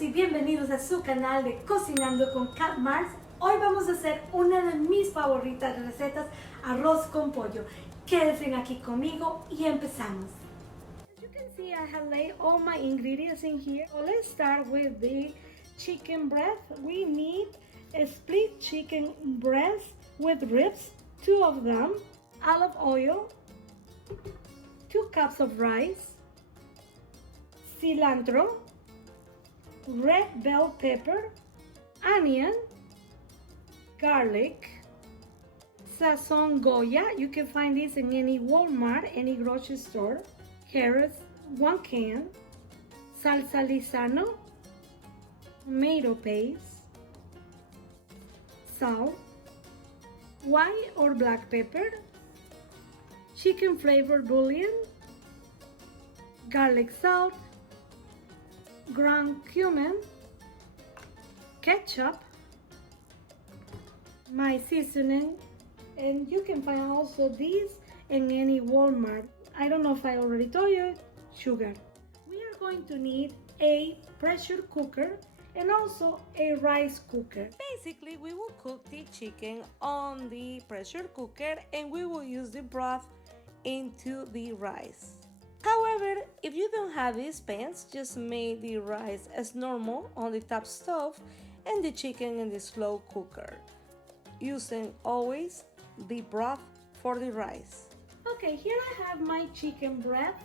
Bienvenidos y bienvenidos a su canal de Cocinando con Kat Mars. Hoy vamos a hacer una de mis favoritas recetas, arroz con pollo. Quédense aquí conmigo y empezamos. As you can see, I have laid all my ingredients in here. So let's start with the chicken breast. We need a split chicken breast with ribs, 2 of them, olive oil, 2 cups of rice, cilantro, red bell pepper, onion, garlic, sazon Goya. You can find this in any Walmart, any grocery store. Carrots, 1 can, salsa Lizano, tomato paste, salt, white or black pepper, chicken flavored bouillon, garlic salt, ground cumin, ketchup, my seasoning, and you can find also these in any Walmart. I don't know if I already told you, sugar. We are going to need a pressure cooker and also a rice cooker. Basically, we will cook the chicken on the pressure cooker and we will use the broth into the rice. However, if you don't have these pans, just make the rice as normal on the top stove and the chicken in the slow cooker, using always the broth for the rice. Okay, here I have my chicken breast.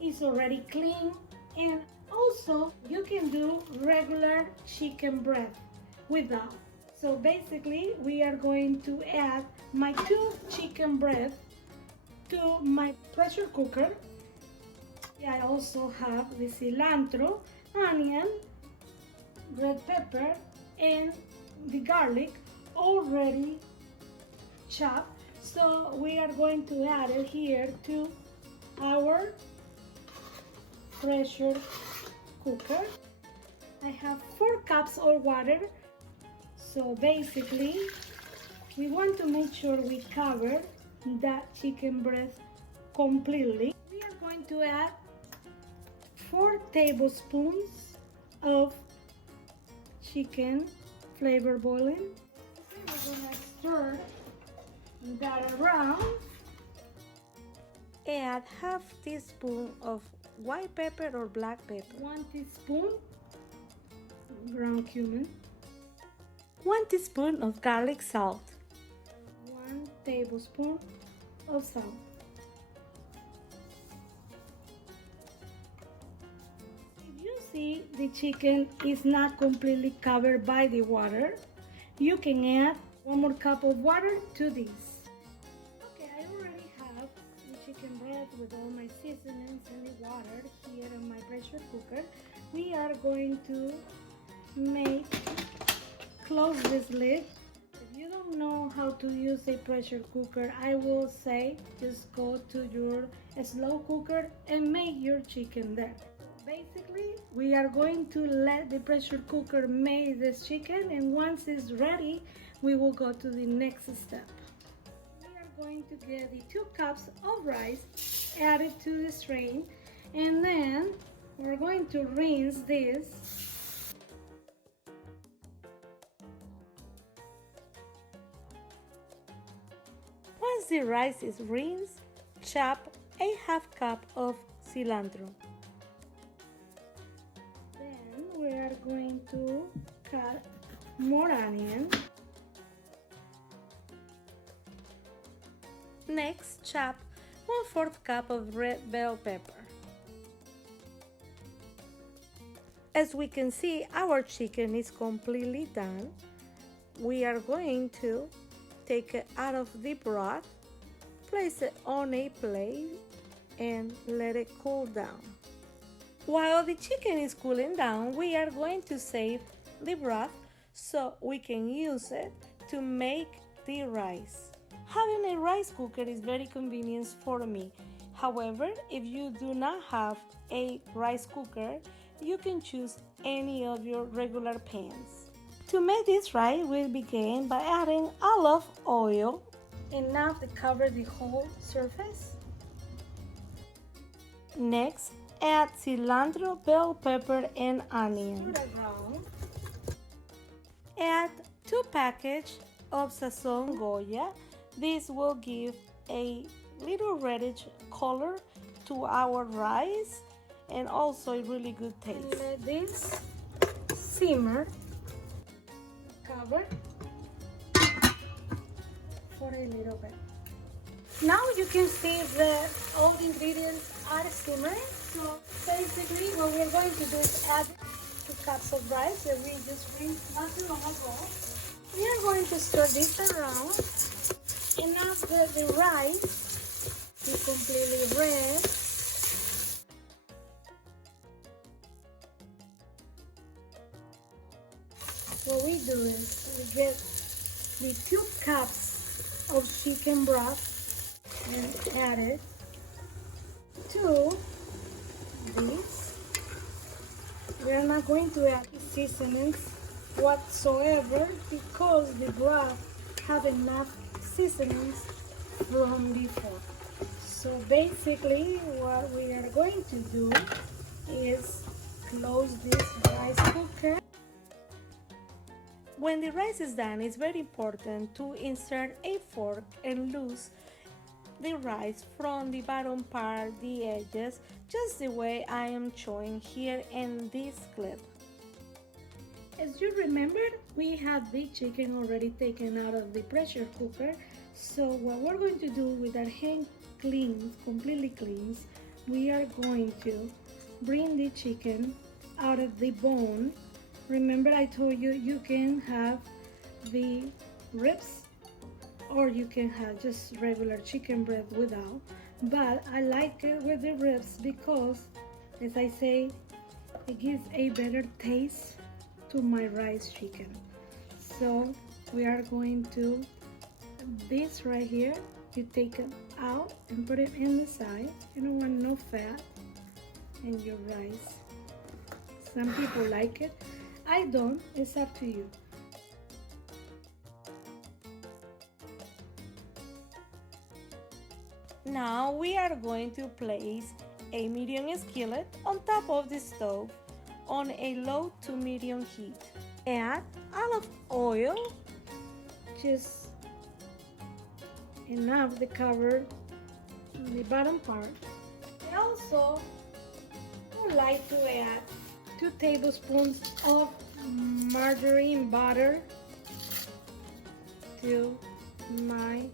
It's already clean, and also you can do regular chicken breast without. So basically, we are going to add my 2 chicken breasts to my pressure cooker. I also have the cilantro, onion, red pepper, and the garlic already chopped. So we are going to add it here to our pressure cooker. I have 4 cups of water. So basically, we want to make sure we cover that chicken breast completely. We are going to add 4 tablespoons of chicken flavor bouillon. We're going to stir that around. Add half teaspoon of white pepper or black pepper, 1 teaspoon ground cumin, 1 teaspoon of garlic salt, 1 tablespoon of salt. If you see the chicken is not completely covered by the water, you can add 1 more cup of water to this. Okay, I already have the chicken breast with all my seasonings and the water here in my pressure cooker. We are going to close this lid. If you don't know how to use a pressure cooker, I will say just go to your slow cooker and make your chicken there. Basically, we are going to let the pressure cooker make this chicken, and once it's ready, we will go to the next step. We are going to get the 2 cups of rice, add it to the strain, and then we're going to rinse this. Once the rice is rinsed, chop a half cup of cilantro. Then we are going to cut more onion. Next, chop 1/4 cup of red bell pepper. As we can see, our chicken is completely done. We are going to take it out of the broth, place it on a plate, and let it cool down. While the chicken is cooling down, we are going to save the broth so we can use it to make the rice. Having a rice cooker is very convenient for me. However, if you do not have a rice cooker, you can choose any of your regular pans. To make this rice, we'll begin by adding olive oil, enough to cover the whole surface. Next, Add cilantro, bell pepper, and onion. Add 2 packages of Sazon Goya. This will give a little reddish color to our rice and also a really good taste. Let this simmer. Cover for a little bit. Now you can see that all the ingredients are simmering. So basically what we're going to do is add 2 cups of rice that we just rinsed not too long ago. We are going to stir this around, and after the rice is completely red, what we do is we get the 2 cups of chicken broth and add it to this. We are not going to add seasonings whatsoever because the broth have enough seasonings from before. So basically what we are going to do is close this rice cooker. When the rice is done, it's very important to insert a fork and loose the rice from the bottom part, the edges, just the way I am showing here in this clip. As you remembered, we had the chicken already taken out of the pressure cooker. So what we're going to do with our hand cleans, completely cleans, we are going to bring the chicken out of the bone. Remember I told you you can have the ribs or you can have just regular chicken breast without, but I like it with the ribs because, as I say, it gives a better taste to my rice chicken. So we are going to, this right here, you take it out and put it in the side. You don't want no fat in your rice. Some people like it, I don't, it's up to you. Now we are going to place a medium skillet on top of the stove on a low to medium heat. Add olive oil, Just enough to cover the bottom part. I also would like to add 2 tablespoons of margarine butter to my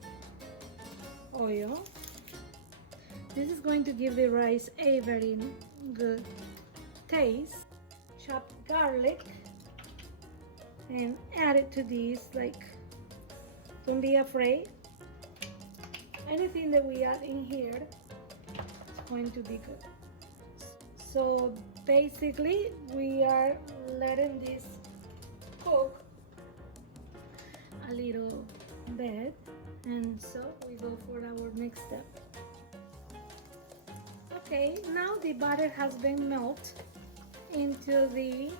oil. This is going to give the rice a very good taste. Chopped garlic and add it to these, like, don't be afraid. Anything that we add in here is going to be good. So basically we are letting this cook a little bit, and so we go for our next step. Okay, now the butter has been melted into the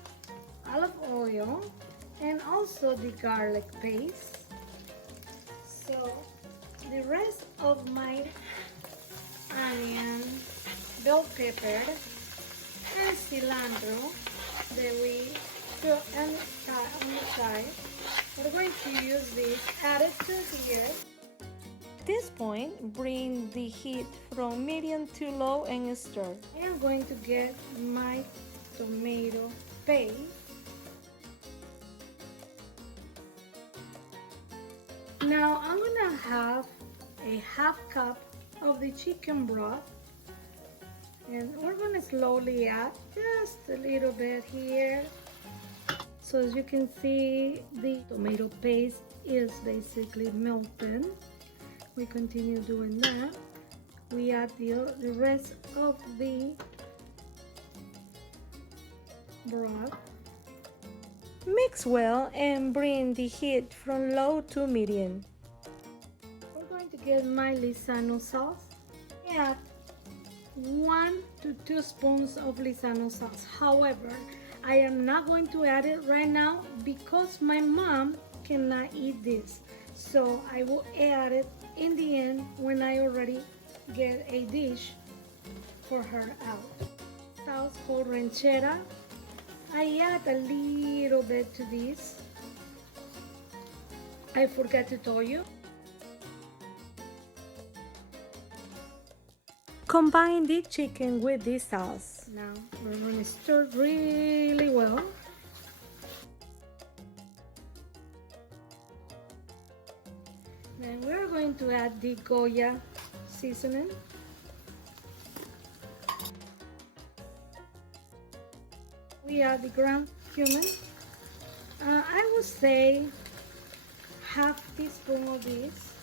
olive oil and also the garlic paste. So the rest of my onion, bell pepper, and cilantro that we put on the side, we're going to use this, add it to here. At this point, bring the heat from medium to low and stir. I am going to get my tomato paste. Now I'm gonna have a half cup of the chicken broth, and we're gonna slowly add just a little bit here. So as you can see, the tomato paste is basically melting. We continue doing that. We add the rest of the broth. Mix well and bring the heat from low to medium. We're going to get my Lisano sauce. Add 1 to 2 spoons of Lisano sauce. However, I am not going to add it right now because my mom cannot eat this. So I will add it in the end when I already get a dish for her out. sauce called ranchera. I add a little bit to this. I forgot to tell you. Combine the chicken with this sauce. Now we're going to stir really well. Then we're going to add the Goya seasoning. We add the ground cumin. I would say half teaspoon of this.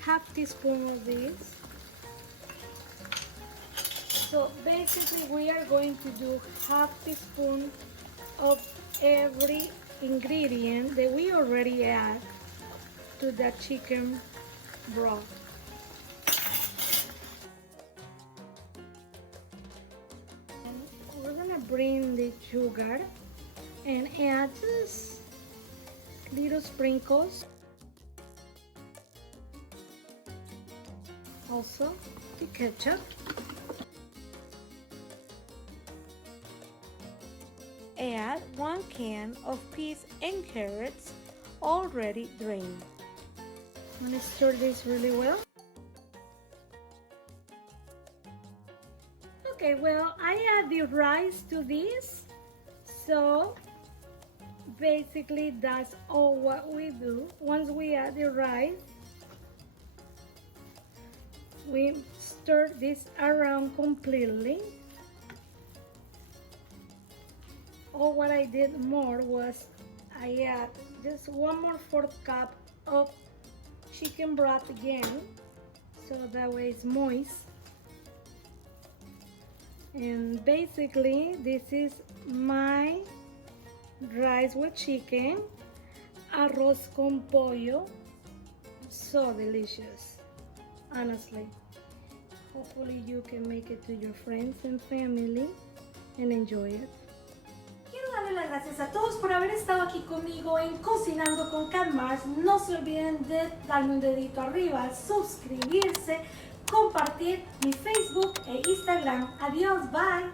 Half teaspoon of this. So basically we are going to do half teaspoon of every ingredient that we already add to the chicken broth. And we're gonna bring the sugar and add just little sprinkles. Also the ketchup. Add 1 can of peas and carrots already drained. I'm gonna stir this really well. Okay, well, I add the rice to this. So basically that's all what we do. Once we add the rice, we stir this around completely. All what I did more was I add just 1/4 cup of chicken broth again, so that way it's moist. And basically this is my rice with chicken, arroz con pollo. So delicious, honestly. Hopefully you can make it to your friends and family and enjoy it. Quiero darle las gracias a todos por haber estado aquí conmigo en Cocinando con Cat Mars. No se olviden de darme un dedito arriba, suscribirse, compartir mi Facebook e Instagram. Adiós, bye.